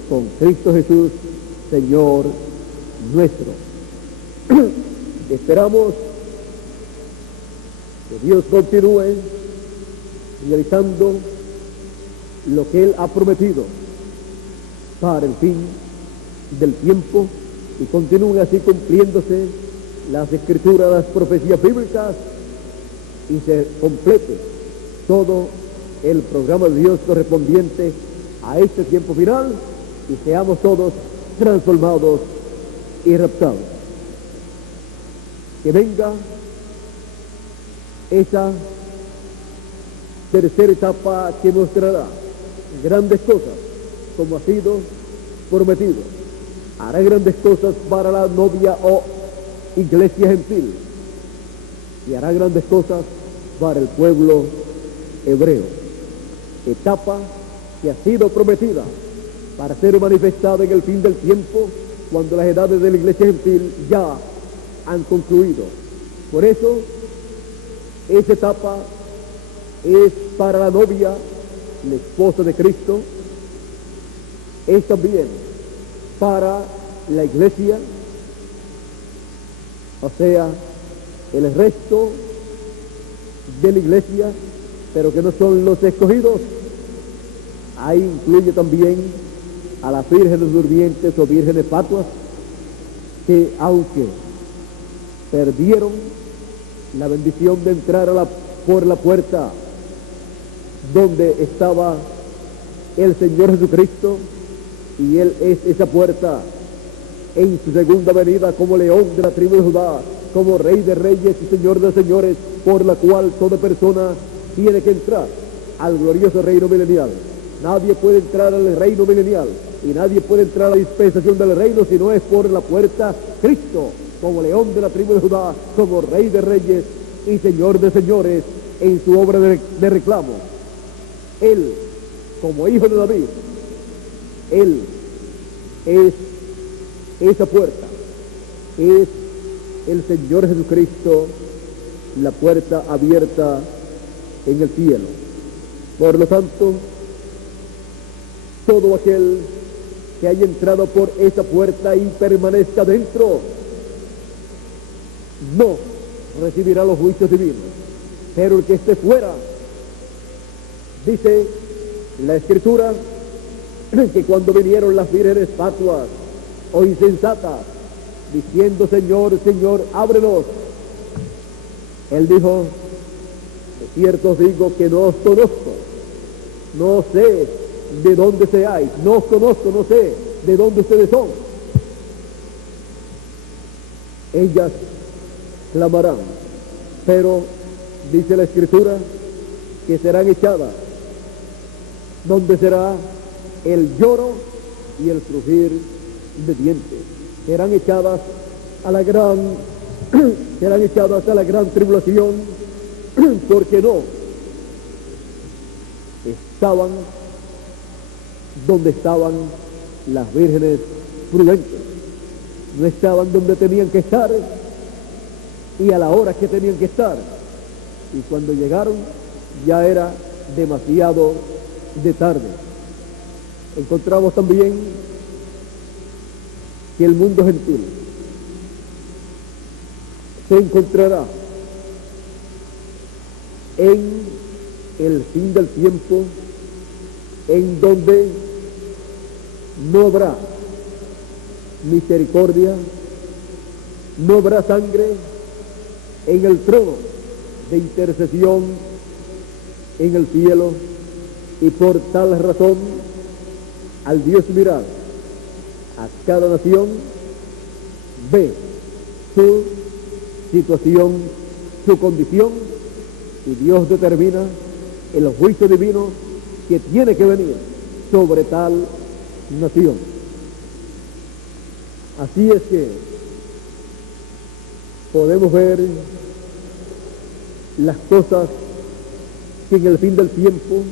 con Cristo Jesús, Señor nuestro. Esperamos que Dios continúe realizando lo que Él ha prometido para el fin del tiempo y continúen así cumpliéndose las escrituras, las profecías bíblicas, y se complete todo el programa de Dios correspondiente a este tiempo final y seamos todos transformados y raptados. Que venga esa tercera etapa que nos traerá grandes cosas, como ha sido prometido. Hará grandes cosas para la novia o iglesia gentil y hará grandes cosas para el pueblo hebreo. Etapa que ha sido prometida para ser manifestada en el fin del tiempo, cuando las edades de la iglesia gentil ya han concluido. Por eso, esa etapa es para la novia, la esposa de Cristo, es también para la iglesia, o sea, el resto de la iglesia, pero que no son los escogidos. Ahí incluye también a las vírgenes durmientes o vírgenes fatuas, que aunque perdieron la bendición de entrar por la puerta donde estaba el Señor Jesucristo, y Él es esa puerta en su segunda venida como león de la tribu de Judá, como Rey de reyes y Señor de señores, por la cual toda persona tiene que entrar al glorioso reino milenial. Nadie puede entrar al reino milenial y nadie puede entrar a la dispensación del reino si no es por la puerta Cristo, como león de la tribu de Judá, como Rey de reyes y Señor de señores, en su obra de reclamo. Él, como hijo de David, Él es esa puerta, es el Señor Jesucristo, la puerta abierta en el cielo. Por lo tanto, todo aquel que haya entrado por esa puerta y permanezca dentro, no recibirá los juicios divinos. Pero el que esté fuera, dice la Escritura, que cuando vinieron las vírgenes fatuas o insensatas, diciendo: Señor, Señor, ábrenos, Él dijo: de cierto os digo que no os conozco, no sé de dónde seáis, no os conozco, no sé de dónde ustedes son. Ellas clamarán, pero dice la Escritura que serán echadas, donde será el lloro y el crujir de dientes. Serán echadas a la gran tribulación, porque no estaban donde estaban las vírgenes prudentes, no estaban donde tenían que estar y a la hora que tenían que estar, y cuando llegaron ya era demasiado de tarde. Encontramos también que el mundo gentil se encontrará en el fin del tiempo, en donde no habrá misericordia, no habrá sangre en el trono de intercesión en el cielo, y por tal razón, al Dios mirar a cada nación, ve su situación, su condición, y Dios determina el juicio divino que tiene que venir sobre tal nación. Así es que podemos ver las cosas que en el fin del tiempo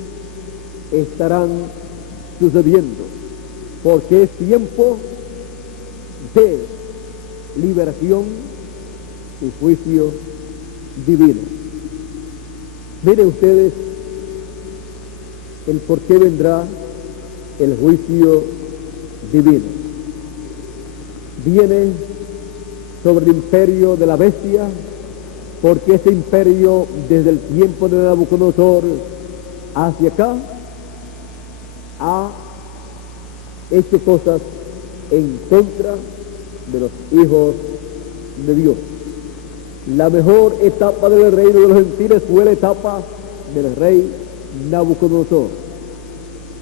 estarán sucediendo, porque es tiempo de liberación y juicio divino. Miren ustedes el por qué vendrá el juicio divino. Viene sobre el imperio de la bestia, porque ese imperio desde el tiempo de Nabucodonosor hacia acá ha hecho cosas en contra de los hijos de Dios. La mejor etapa del reino de los gentiles fue la etapa del rey Nabucodonosor,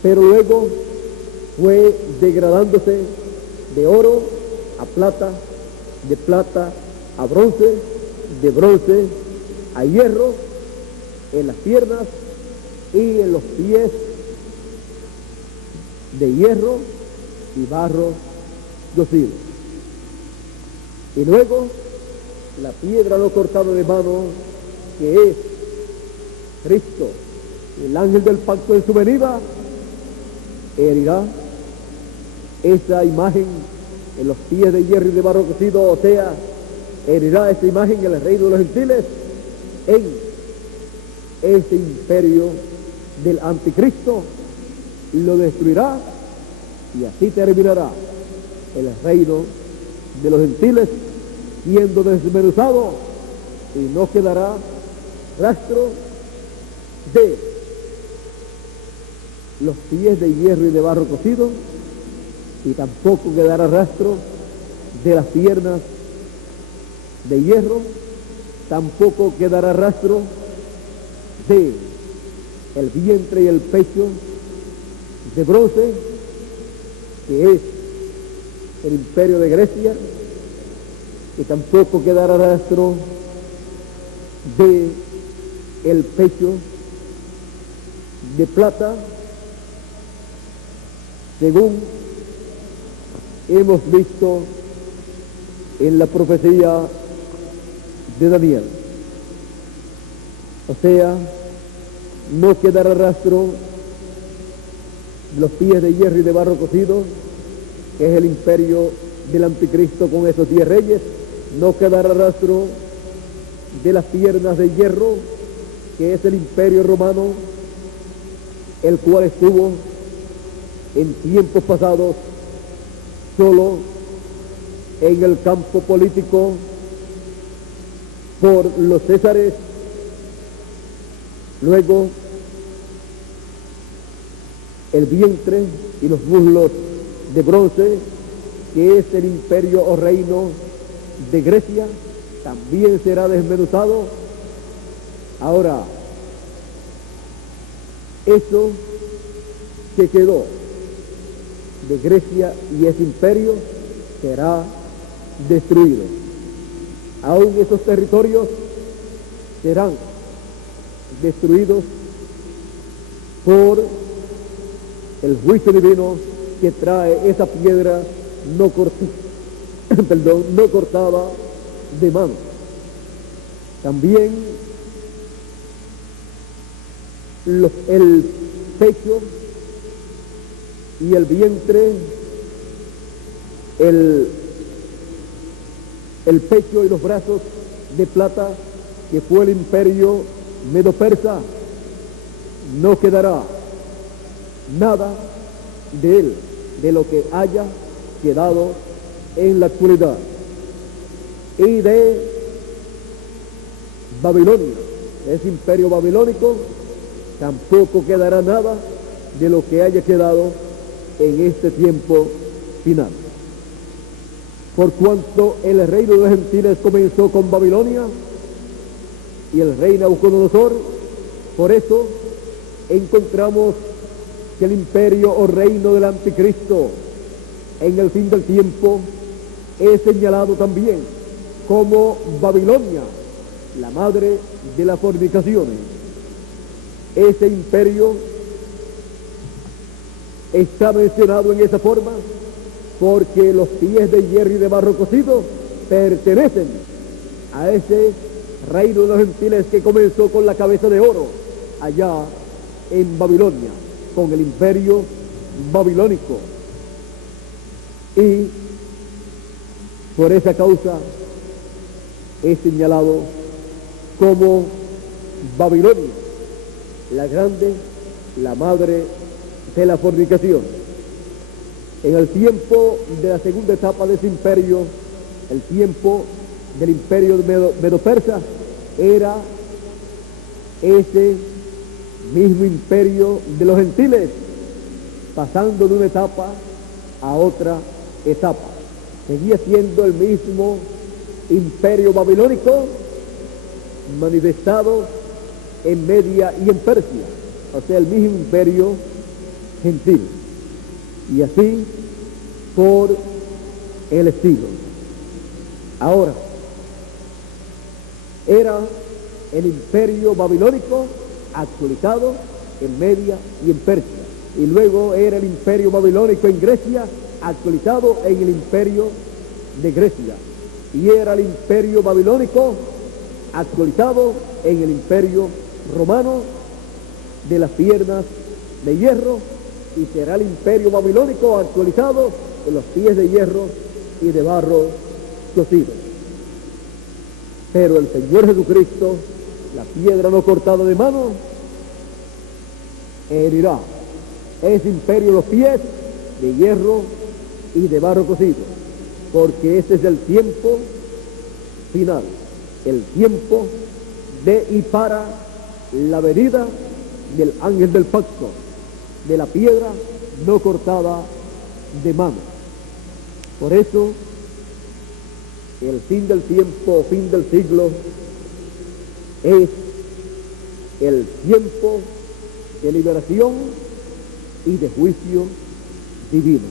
pero luego fue degradándose de oro a plata, de plata a bronce, de bronce a hierro, en las piernas y en los pies de hierro y barro cocido. Y luego la piedra no cortada de mano, que es Cristo, el ángel del pacto en su venida, herirá esa imagen en los pies de hierro y de barro cocido, o sea, herirá esa imagen en el reino de los gentiles, en ese imperio del anticristo, lo destruirá y así terminará el reino de los gentiles siendo desmenuzado y no quedará rastro de los pies de hierro y de barro cocido, y tampoco quedará rastro de las piernas de hierro, tampoco quedará rastro de el vientre y el pecho de bronce, que es el imperio de Grecia, y tampoco quedará rastro de el pecho de plata, según hemos visto en la profecía de Daniel. O sea, no quedará rastro de los pies de hierro y de barro cocido, que es el imperio del anticristo con esos 10 reyes. No quedará rastro de las piernas de hierro, que es el imperio romano, el cual estuvo en tiempos pasados solo en el campo político por los césares. Luego el vientre y los muslos de bronce, que es el imperio o reino de Grecia, también será desmenuzado. Ahora, eso que quedó de Grecia y ese imperio será destruido. Aún esos territorios serán destruidos por el juicio divino que trae esa piedra no cortada de mano. También el pecho y el vientre, el pecho y los brazos de plata, que fue el imperio medo-persa, no quedará nada de él, de lo que haya quedado en la actualidad. Y de Babilonia, ese imperio babilónico, tampoco quedará nada de lo que haya quedado en este tiempo final. Por cuanto el reino de los gentiles comenzó con Babilonia y el rey Nabucodonosor, por eso encontramos que el imperio o reino del anticristo en el fin del tiempo es señalado también como Babilonia, la madre de las fornicaciones. Ese imperio está mencionado en esa forma porque los pies de hierro y de barro cocido pertenecen a ese reino de los gentiles que comenzó con la cabeza de oro allá en Babilonia, con el imperio babilónico. Y por esa causa es señalado como Babilonia, la grande, la madre de la fornicación. En el tiempo de la segunda etapa de ese imperio, el tiempo del imperio medo-persa, era ese mismo imperio de los gentiles, pasando de una etapa a otra etapa. Seguía siendo el mismo imperio babilónico manifestado en Media y en Persia, o sea, el mismo imperio gentil. Y así por el estilo. Ahora, era el imperio babilónico actualizado en Media y en Persia. Y luego era el imperio babilónico en Grecia, actualizado en el imperio de Grecia. Y era el imperio babilónico actualizado en el imperio romano de las piernas de hierro, y será el imperio babilónico actualizado en los pies de hierro y de barro cocido. Pero el Señor Jesucristo, la piedra no cortada de mano, herirá ese imperio, los pies de hierro y de barro cocido, porque ese es el tiempo final, el tiempo de y para la venida del ángel del pacto, de la piedra no cortada de mano. Por eso, el fin del tiempo, fin del siglo, es el tiempo de liberación y de juicio divino.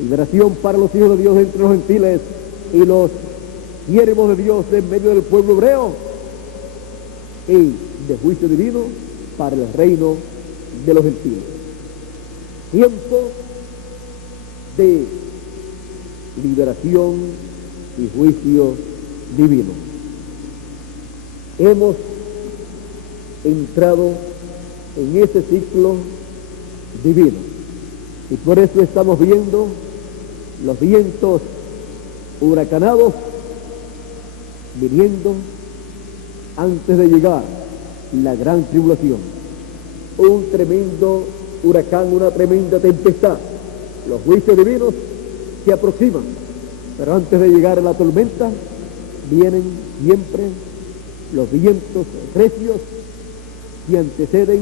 Liberación para los hijos de Dios entre los gentiles y los siervos de Dios en medio del pueblo hebreo, y de juicio divino para el reino de los gentiles. Tiempo de liberación y juicio divino. Hemos entrado en ese ciclo divino, y por eso estamos viendo los vientos huracanados viniendo antes de llegar la gran tribulación. Un tremendo huracán, una tremenda tempestad. Los juicios divinos se aproximan, pero antes de llegar a la tormenta vienen siempre los vientos recios que anteceden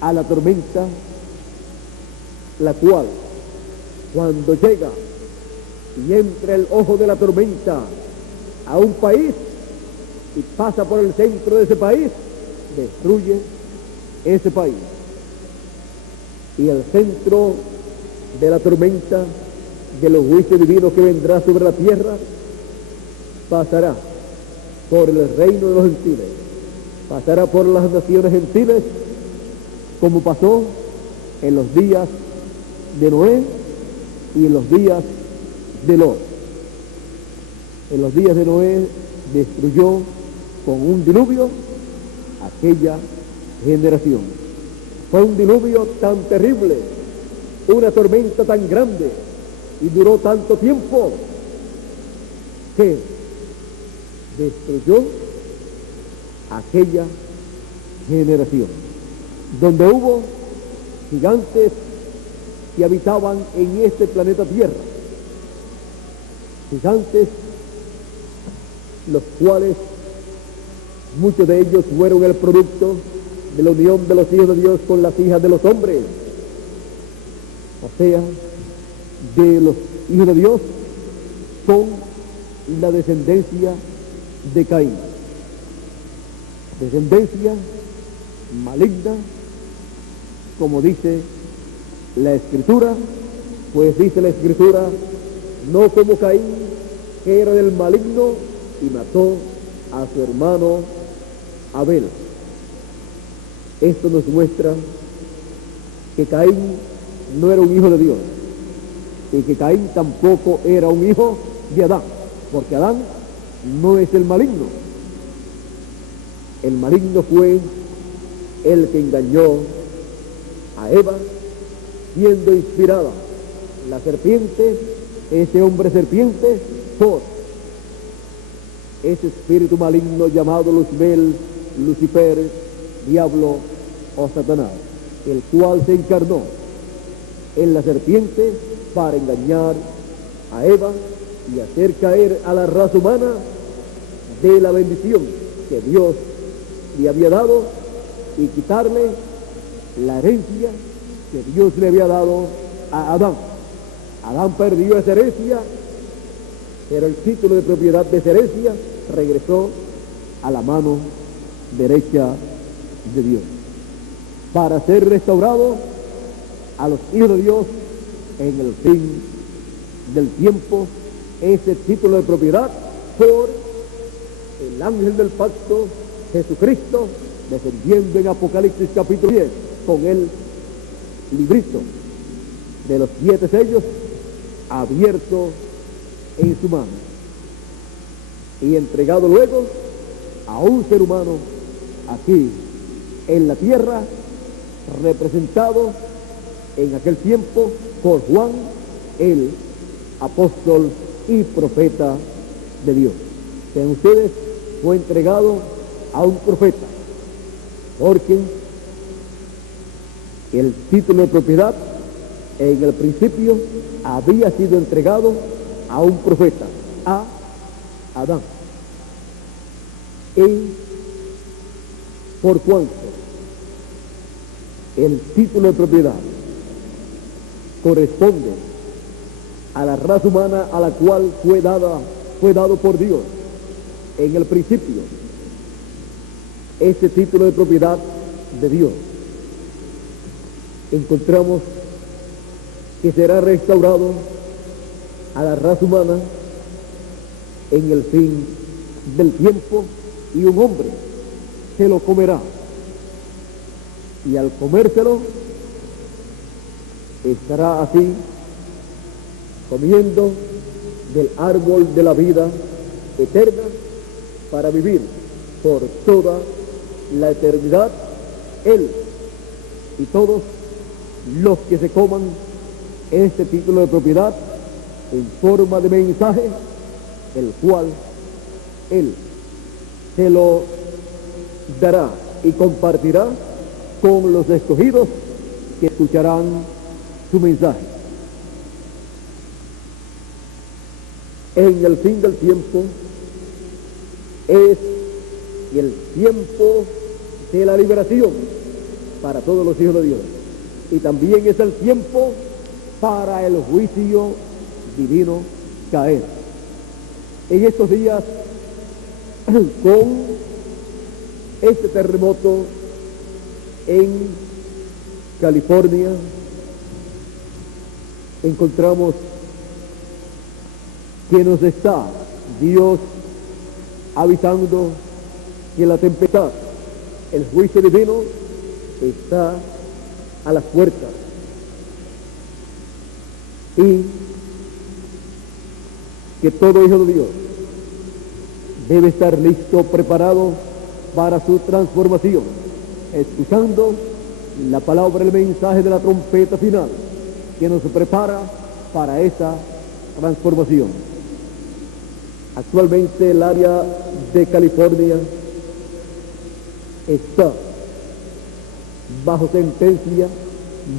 a la tormenta, la cual, cuando llega y entra el ojo de la tormenta a un país y pasa por el centro de ese país, destruye ese país. Y el centro de la tormenta, de los juicios divinos que vendrá sobre la tierra, pasará por el reino de los gentiles, pasará por las naciones gentiles, como pasó en los días de Noé y en los días de Lot. En los días de Noé destruyó con un diluvio aquella generación. Fue un diluvio tan terrible, una tormenta tan grande, y duró tanto tiempo que destruyó aquella generación, donde hubo gigantes que habitaban en este planeta Tierra, gigantes los cuales muchos de ellos fueron el producto de la unión de los hijos de Dios con las hijas de los hombres, o sea, de los hijos de Dios con la descendencia de Caín, descendencia maligna, como dice la Escritura, pues dice la Escritura, no como Caín, que era del maligno y mató a su hermano Abel. Esto nos muestra que Caín no era un hijo de Dios, y que Caín tampoco era un hijo de Adán, porque Adán no es el maligno. El maligno fue el que engañó a Eva, siendo inspirada la serpiente, ese hombre serpiente, por ese espíritu maligno llamado Luzbel, Lucifer, diablo o Satanás, el cual se encarnó en la serpiente para engañar a Eva y hacer caer a la raza humana de la bendición que Dios le había dado y quitarle la herencia que Dios le había dado a Adán. Adán perdió esa herencia, pero el título de propiedad de esa herencia regresó a la mano derecha de Dios, para ser restaurado a los hijos de Dios en el fin del tiempo, ese título de propiedad por el ángel del pacto, Jesucristo, descendiendo en Apocalipsis capítulo 10, con el librito de los 7 sellos abierto en su mano y entregado luego a un ser humano aquí en la tierra, representado en aquel tiempo por Juan, el apóstol y profeta de Dios. Que en ustedes fue entregado a un profeta, porque el título de propiedad en el principio había sido entregado a un profeta, a Adán. Y por cuanto el título de propiedad corresponde a la raza humana a la cual fue dado por Dios en el principio, este título de propiedad de Dios, encontramos que será restaurado a la raza humana en el fin del tiempo, y un hombre se lo comerá, y al comérselo estará así comiendo del árbol de la vida eterna para vivir por toda la eternidad, él y todos los que se coman este título de propiedad en forma de mensaje, el cual él se lo dará y compartirá con los escogidos que escucharán su mensaje. En el fin del tiempo es el tiempo de la liberación para todos los hijos de Dios, y también es el tiempo para el juicio divino caer. En estos días, con este terremoto en California, encontramos que nos está Dios avisando que la tempestad, el juicio divino, está a las puertas, y que todo hijo de Dios debe estar listo, preparado para su transformación, escuchando la palabra, el mensaje de la trompeta final que nos prepara para esa transformación. Actualmente el área de California está bajo sentencia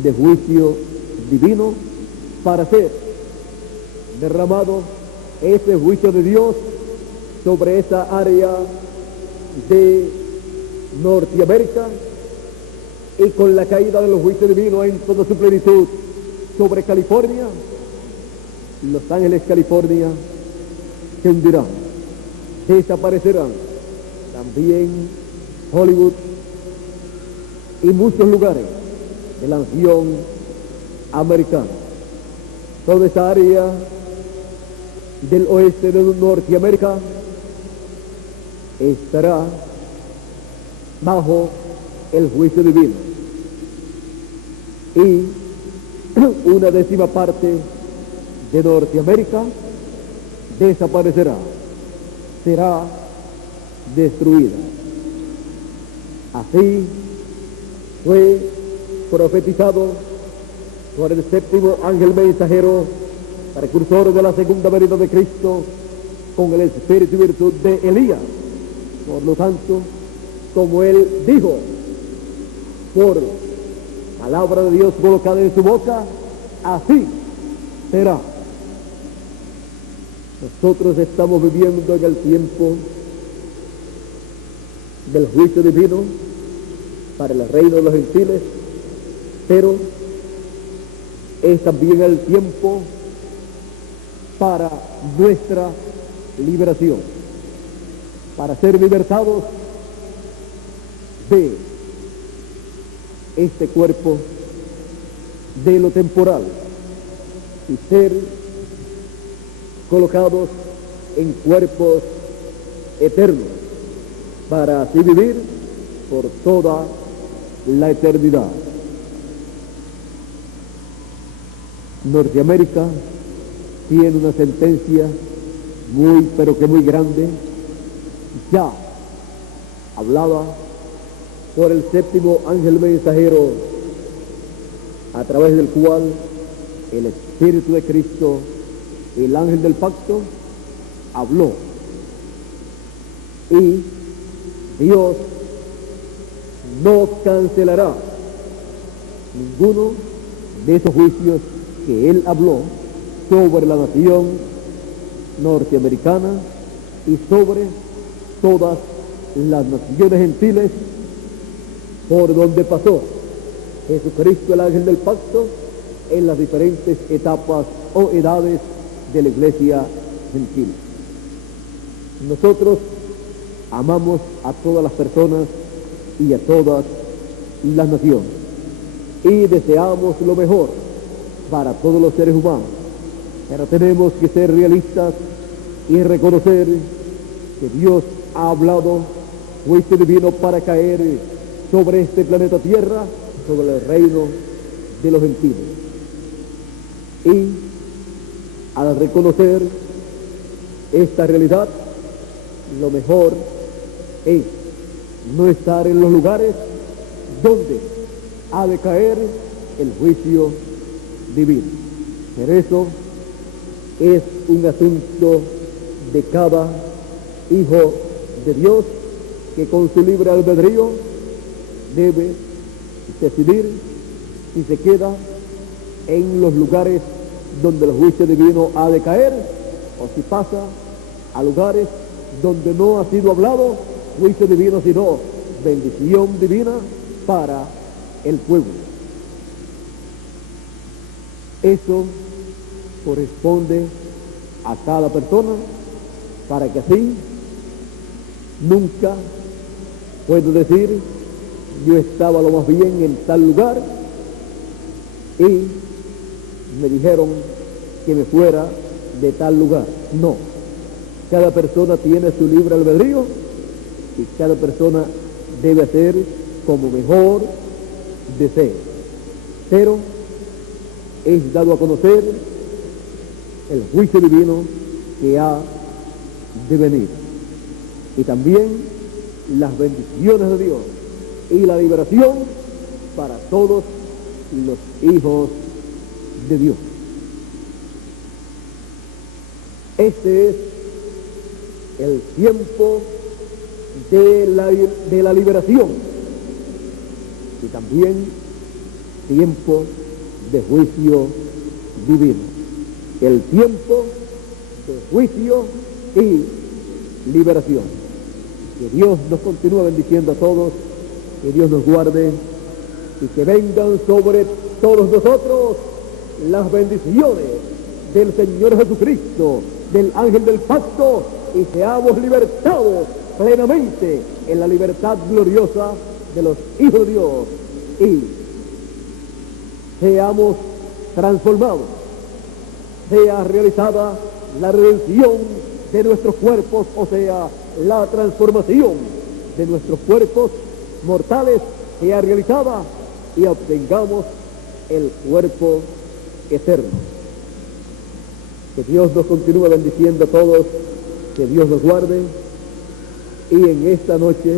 de juicio divino para ser derramado ese juicio de Dios sobre esa área de Norteamérica, y con la caída de los juicios divinos en toda su plenitud sobre California, Los Ángeles, California, se hundirán, desaparecerán. También Hollywood y muchos lugares de la nación americana. Toda esa área del oeste de Norteamérica estará bajo el juicio divino, y una 10ª parte de Norteamérica desaparecerá. será destruida. Así fue profetizado por el séptimo ángel mensajero, precursor de la segunda venida de Cristo, con el espíritu y virtud de Elías. Por lo tanto, como él dijo, por palabra de Dios colocada en su boca, así será. Nosotros estamos viviendo en el tiempo del juicio divino para el reino de los gentiles, pero es también el tiempo para nuestra liberación, para ser libertados de este cuerpo, de lo temporal, y ser colocados en cuerpos eternos, para así vivir por toda la eternidad. Norteamérica tiene una sentencia muy, pero que muy grande, ya hablada por el séptimo ángel mensajero, a través del cual el Espíritu de Cristo, el ángel del pacto, habló. Y Dios no cancelará ninguno de esos juicios que él habló sobre la nación norteamericana y sobre todas las naciones gentiles por donde pasó Jesucristo, el ángel del pacto, en las diferentes etapas o edades de la iglesia gentil. Nosotros amamos a todas las personas y a todas las naciones y deseamos lo mejor para todos los seres humanos, pero tenemos que ser realistas y reconocer que Dios ha hablado juicio divino para caer sobre este planeta Tierra, sobre el reino de los gentiles. Y al reconocer esta realidad, lo mejor es no estar en los lugares donde ha de caer el juicio divino. Pero eso es un asunto de cada hijo de Dios, que con su libre albedrío debe decidir si se queda en los lugares donde el juicio divino ha de caer, o si pasa a lugares donde no ha sido hablado juicio divino, sino bendición divina para el pueblo. Eso corresponde a cada persona, para que así nunca puedo decir yo estaba lo más bien en tal lugar y me dijeron que me fuera de tal lugar. No, cada persona tiene su libre albedrío y cada persona debe hacer como mejor desee, pero es dado a conocer el juicio divino que ha de venir, y también las bendiciones de Dios y la liberación para todos los hijos de Dios. Este es el tiempo de la liberación y también tiempo de juicio divino. El tiempo de juicio y liberación. Que Dios nos continúe bendiciendo a todos, que Dios nos guarde y que vengan sobre todos nosotros las bendiciones del Señor Jesucristo, del ángel del pacto, y seamos libertados plenamente en la libertad gloriosa de los hijos de Dios y seamos transformados, sea realizada la redención de nuestros cuerpos, o sea, la transformación de nuestros cuerpos mortales sea realizada y obtengamos el cuerpo eterno. Que Dios nos continúe bendiciendo a todos que Dios los guarde. Y en esta noche,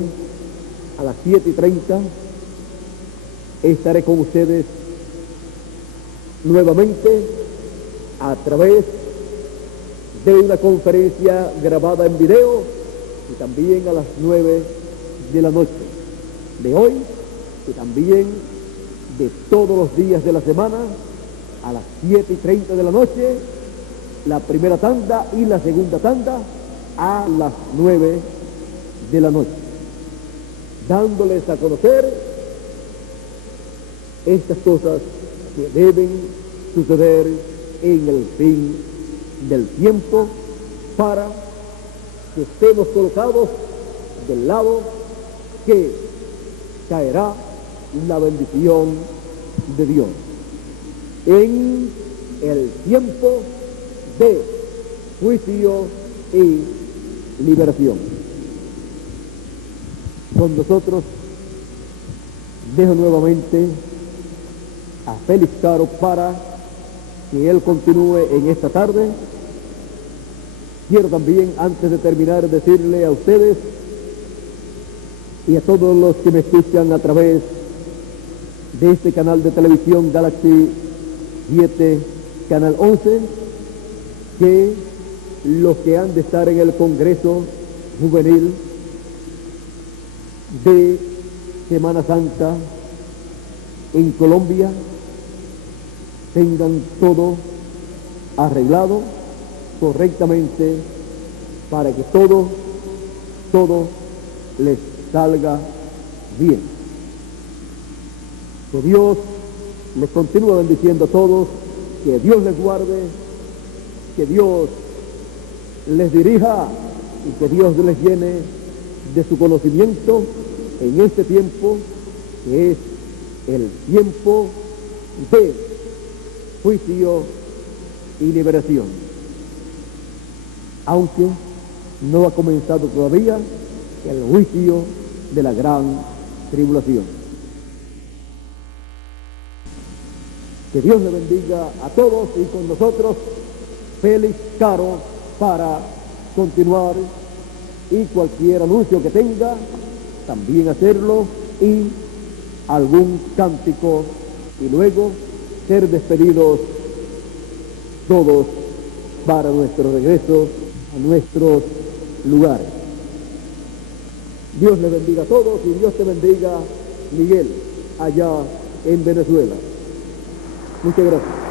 a las 7:30, estaré con ustedes nuevamente a través de una conferencia grabada en video y también a las 9 de la noche de hoy y también de todos los días de la semana a las 7:30 de la noche, la primera tanda y la segunda tanda a las 9 de la noche, dándoles a conocer estas cosas que deben suceder en el fin del tiempo para que estemos colocados del lado que caerá la bendición de Dios en el tiempo de juicio y liberación. Con nosotros dejo nuevamente a Félix Caro para que él continúe en esta tarde. Quiero también, antes de terminar, decirle a ustedes y a todos los que me escuchan a través de este canal de televisión Galaxy 7, Canal 11, que los que han de estar en el Congreso Juvenil de Semana Santa en Colombia tengan todo arreglado correctamente para que todo les salga bien. Que Dios les continúe bendiciendo a todos, que Dios les guarde, que Dios les dirija y que Dios les llene de su conocimiento en este tiempo que es el tiempo de juicio y liberación, aunque no ha comenzado todavía el juicio de la gran tribulación. Que Dios le bendiga a todos y con nosotros Félix Caro para continuar y cualquier anuncio que tenga también hacerlo y algún cántico y luego ser despedidos todos para nuestro regreso a nuestros lugares. Dios les bendiga a todos y Dios te bendiga, Miguel, allá en Venezuela. Muchas gracias.